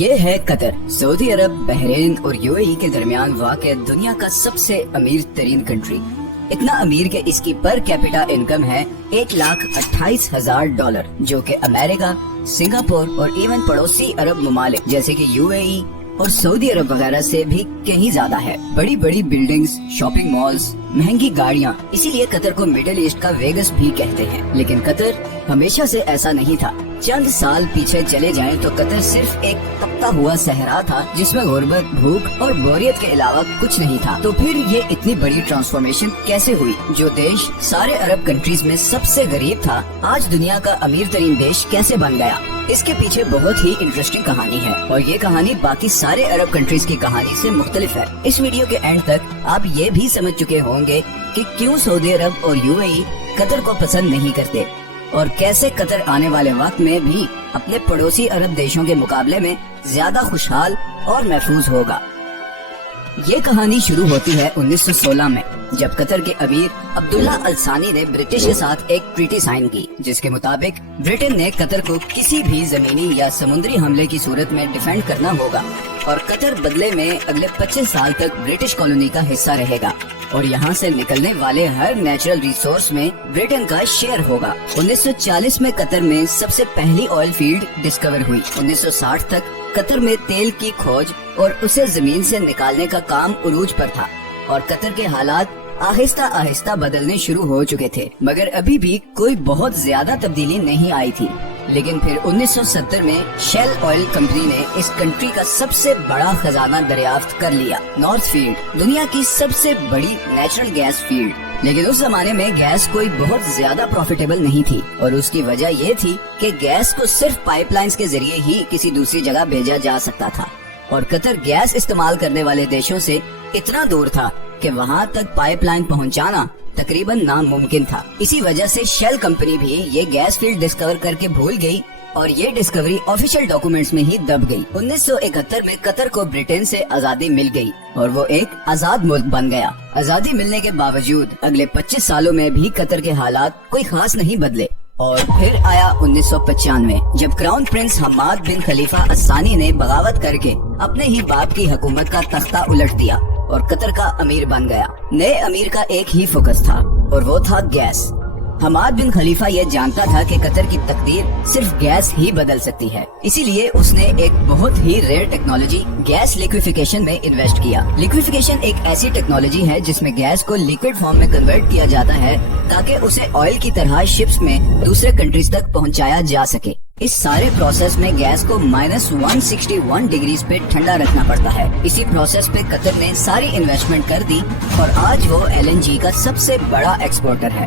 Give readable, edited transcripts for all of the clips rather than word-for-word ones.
یہ ہے قطر، سعودی عرب، بحرین اور UAE کے درمیان واقع دنیا کا سب سے امیر ترین کنٹری۔ اتنا امیر کہ اس کی پر کیپٹا انکم ہے $1,28,000، جو کہ امریکہ، سنگاپور اور ایون پڑوسی عرب ممالک جیسے کہ UAE اور سعودی عرب وغیرہ سے بھی کہیں زیادہ ہے۔ بڑی بڑی بلڈنگز، شاپنگ مالز، مہنگی گاڑیاں، اسی لیے قطر کو مڈل ایسٹ کا ویگس بھی کہتے ہیں۔ لیکن قطر ہمیشہ سے ایسا نہیں تھا۔ چند سال پیچھے چلے جائیں تو قطر صرف ایک تپتا ہوا صحرا تھا جس میں غربت، بھوک اور بوریت کے علاوہ کچھ نہیں تھا۔ تو پھر یہ اتنی بڑی ٹرانسفارمیشن کیسے ہوئی؟ جو دیش سارے عرب کنٹریز میں سب سے غریب تھا، آج دنیا کا امیر ترین دیش کیسے بن گیا؟ اس کے پیچھے بہت ہی انٹرسٹنگ کہانی ہے، اور یہ کہانی باقی سارے عرب کنٹریز کی کہانی سے مختلف ہے۔ اس ویڈیو کے اینڈ تک آپ یہ بھی سمجھ چکے ہوں گے کہ کیوں سعودی عرب اور UAE قطر کو پسند نہیں کرتے، اور کیسے قطر آنے والے وقت میں بھی اپنے پڑوسی عرب دیشوں کے مقابلے میں زیادہ خوشحال اور محفوظ ہوگا۔ یہ کہانی شروع ہوتی ہے 1916 میں، جب قطر کے امیر عبداللہ الثانی نے برٹش کے ساتھ ایک ٹریٹی سائن کی، جس کے مطابق برٹن نے قطر کو کسی بھی زمینی یا سمندری حملے کی صورت میں ڈیفینڈ کرنا ہوگا، اور قطر بدلے میں اگلے 25 سال تک برٹش کالونی کا حصہ رہے گا، اور یہاں سے نکلنے والے ہر نیچرل ریسورس میں برٹن کا شیئر ہوگا۔ 1940 میں قطر میں سب سے پہلی آئل فیلڈ ڈسکور ہوئی۔ 1960 تک قطر میں تیل کی کھوج اور اسے زمین سے نکالنے کا کام عروج پر تھا، اور قطر کے حالات آہستہ آہستہ بدلنے شروع ہو چکے تھے، مگر ابھی بھی کوئی بہت زیادہ تبدیلی نہیں آئی تھی۔ لیکن پھر 1970 میں شیل آئل کمپنی نے اس کنٹری کا سب سے بڑا خزانہ دریافت کر لیا، نارتھ فیلڈ، دنیا کی سب سے بڑی نیچرل گیس فیلڈ۔ لیکن اس زمانے میں گیس کوئی بہت زیادہ پروفیٹیبل نہیں تھی، اور اس کی وجہ یہ تھی کہ گیس کو صرف پائپ لائنز کے ذریعے ہی کسی دوسری جگہ بھیجا جا سکتا تھا، اور قطر گیس استعمال کرنے والے دیشوں سے اتنا دور تھا کہ وہاں تک پائپ لائن پہنچانا تقریباً ناممکن تھا۔ اسی وجہ سے شیل کمپنی بھی یہ گیس فیلڈ ڈسکور کر کے بھول گئی، اور یہ ڈسکوری آفیشل ڈاکومنٹس میں ہی دب گئی۔ 1971 میں قطر کو برٹن سے آزادی مل گئی، اور وہ ایک آزاد ملک بن گیا۔ آزادی ملنے کے باوجود اگلے 25 سالوں میں بھی قطر کے حالات کوئی خاص نہیں بدلے، اور پھر آیا 1995، جب کراؤن پرنس حماد بن خلیفہ الثانی نے بغاوت کر کے اپنے ہی باپ کی حکومت کا تختہ الٹ دیا اور قطر کا امیر بن گیا۔ نئے امیر کا ایک ہی فوکس تھا، اور وہ تھا گیس۔ حماد بن خلیفہ یہ جانتا تھا کہ قطر کی تقدیر صرف گیس ہی بدل سکتی ہے، اسی لیے اس نے ایک بہت ہی ریئر ٹیکنالوجی گیس لیکویفیکیشن میں انویسٹ کیا۔ لیکویفیکیشن ایک ایسی ٹیکنالوجی ہے جس میں گیس کو لیکوڈ فارم میں کنورٹ کیا جاتا ہے تاکہ اسے آئل کی طرح شپس میں دوسرے کنٹریز تک پہنچایا جا سکے۔ اس سارے پروسیس میں گیس کو -161 ڈگریز پہ ٹھنڈا رکھنا پڑتا ہے۔ اسی پروسیس پہ قطر نے ساری انویسٹمنٹ کر دی، اور آج وہ LNG کا سب سے بڑا ایکسپورٹر ہے۔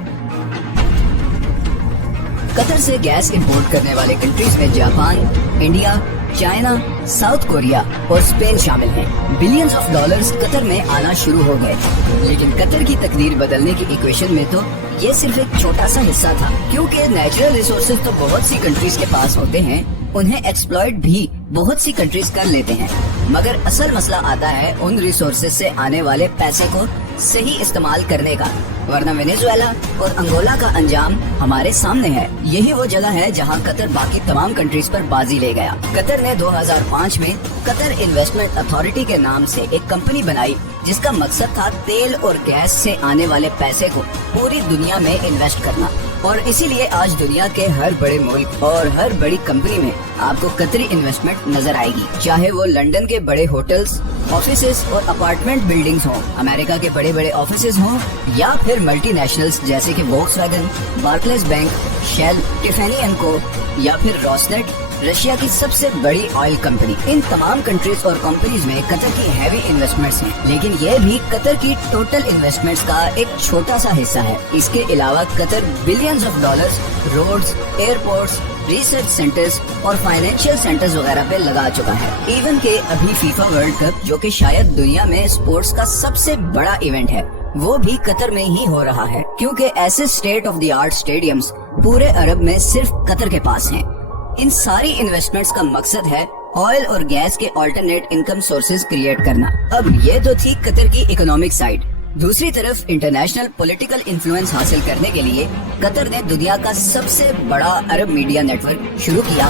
قطر سے گیس امپورٹ کرنے والے کنٹریز میں Japan, India, China, south Korea اور اسپین شامل ہیں۔ بلینز آف ڈالرز قطر میں آنا شروع ہو گئے، لیکن قطر کی تقدیر بدلنے کی ایکویشن میں تو یہ صرف ایک چھوٹا سا حصہ تھا، کیونکہ نیچرل ریسورسز تو بہت سی کنٹریز کے پاس ہوتے ہیں، انہیں ایکسپلائٹ بھی بہت سی کنٹریز کر لیتے ہیں، مگر اصل مسئلہ آتا ہے ان ریسورسز سے آنے والے پیسے کو صحیح استعمال کرنے کا، ورنہ وینیزویلا اور انگولا کا انجام ہمارے سامنے ہے۔ یہی وہ جگہ ہے جہاں قطر باقی تمام کنٹریز پر بازی لے گیا۔ قطر نے 2005 میں قطر انویسٹمنٹ اتھارٹی کے نام سے ایک کمپنی بنائی، جس کا مقصد تھا تیل اور گیس سے آنے والے پیسے کو پوری دنیا میں انویسٹ کرنا، اور اسی لیے آج دنیا کے ہر بڑے ملک اور ہر بڑی کمپنی میں آپ کو قطری انویسٹمنٹ نظر آئے گی، چاہے وہ لندن کے بڑے ہوٹلز، آفیسز اور اپارٹمنٹ بلڈنگز ہوں، امریکہ کے بڑے بڑے آفیسز ہوں، یا پھر ملٹی نیشنلز جیسے کہ Volkswagen, Barclays bank, Shell, Tiffany and Co, یا پھر روسنیٹ، رشیا کی سب سے بڑی آئل کمپنی۔ ان تمام کنٹریز اور کمپنیز میں قطر کی ہیوی انویسٹمنٹس ہیں، لیکن یہ بھی قطر کی ٹوٹل انویسٹمنٹس کا ایک چھوٹا سا حصہ ہے۔ اس کے علاوہ قطر billions of dollars roads, airports, research centres اور فائنینشیل سینٹرز وغیرہ پہ لگا چکا ہے۔ ایون کہ ابھی فیفا ورلڈ کپ، جو کہ شاید دنیا میں اسپورٹس کا سب سے بڑا ایونٹ ہے، وہ بھی قطر میں ہی ہو رہا ہے، کیونکہ ایسے state of the art stadiums پورے عرب میں صرف قطر کے پاس ہیں۔ ان ساری انویسٹمنٹس کا مقصد ہے آئل اور گیس کے آلٹرنیٹ انکم سورسز کریٹ کرنا۔ اب یہ تو تھی قطر کی اکنامک سائیڈ۔ دوسری طرف انٹرنیشنل پولیٹیکل انفلوئنس حاصل کرنے کے لیے قطر نے دنیا کا سب سے بڑا عرب میڈیا نیٹ ورک شروع کیا،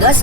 10